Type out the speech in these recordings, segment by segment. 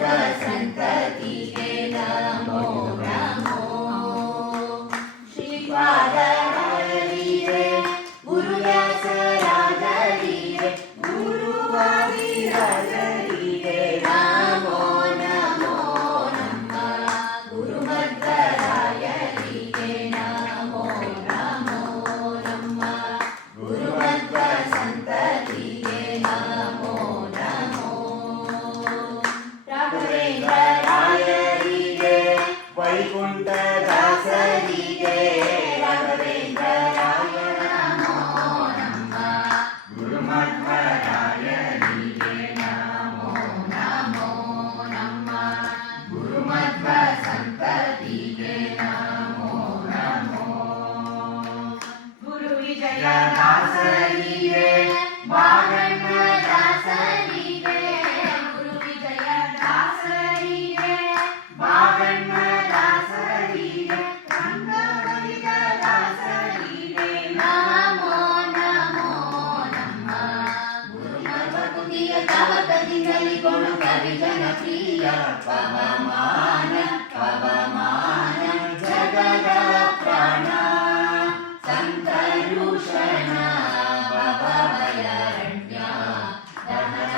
संतति के नमो नमो। श्रीपादराजलीले गुरुव्यास राजलीले गुरुवादिराजलीले नमो नमो नमः। गुरुमध्वरायलीले नमो नमो नमः। गुरुमध्व संततिगे नमो नमो। राघवेन्द्ररायलीले वैकुण्ठदासलीले राघवेन्द्रराय नमो नमः। गुरुमध्वरायलीले नमो नमो नमः। गुरुमध्व संततिगे नमो नमो। गुरुविजयदासलीले बागण्णदासलीले गुरुविजयदासलीले बागण्णदासलीले ರಂಗವರಿದಾಸलीले ನಮೋ ನಮೋ ನಮಃ। ಗುರುಮಧ್ವಕುತಿಯ ತವಕದಿಂದಲಿ ಕೊಡು ಕವಿ ಜನಪ್ರಿಯ ಪವಮಾನ ಪವಮಾನ ಜಗದ ಪ್ರಾಣ ಸಂತರುಷಣ ಭವಭಯರಣ್ಯ ದಹನ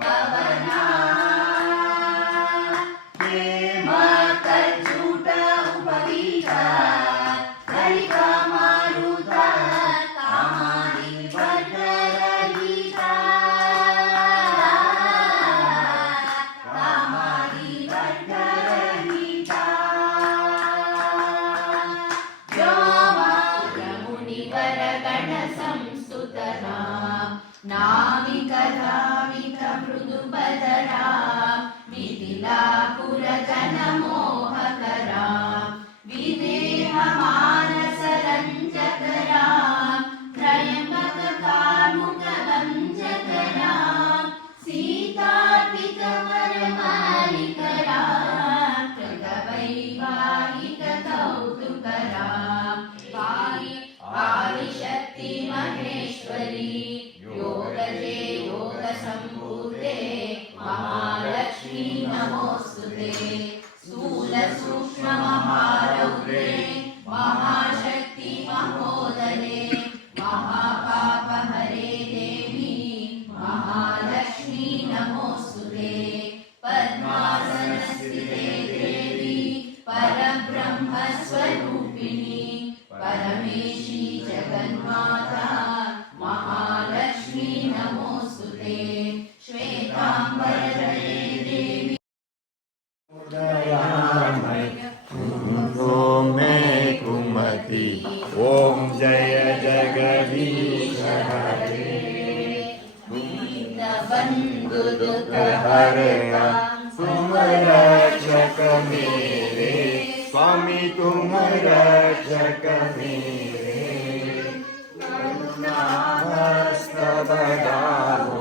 ಪವನ ಹೇಮ ಕಲ್ಚೂಟ ಉಪವೀತ ಹರಿಕ ಮಾರುತ ಕಾಮಾದಿ ವರ್ಗರಹಿತ ಕಾಮಾದಿ ವರ್ಗರಹಿತ ಮುನಿವರ ಗಣ ಸಂಸ್ತುತರಾ ನಾವಿಕ ಧಾವಿಕ ಮೃದು ಬದರಾ ಮಿಥಿಲಾಪುರ ಜನ ಮೋಹಕರಾ ವಿದೇಹ ಮಾನಸ ರಂಜಕರಾ ತ್ರಯಂಬಕ ಕಾಮುಕ ಭಂಜಕರಾ ಸೀತಾರ್ಪಿತ ವರ ಮಾಲಿಕರಾ ಕೃತ ವೈವಾಹಿಕ ಕೌತುಕರಾ आदिशक्ति महेश्वरी योगजे योग संभूते महालक्ष्मी नमोस्तुते। स्थूल सूक्ष्म महारौद्रे महाशक्ति महोदरे महापाप हरे देवी महालक्ष्मी नमोस्तुते। पद्मासन स्थिते देवी परब्रह्म स्वरूपिणी परमेशी जगन्माता महालक्ष्मी नमोस्तुते। श्वेतांबरधरे देवी ओम मे कुमति ओम जय जगदीश हरे बंधु दुख हरे तुम रक्षक मेरे स्वामी तुम रक्षक मेरे करुणा हस्त बधाओ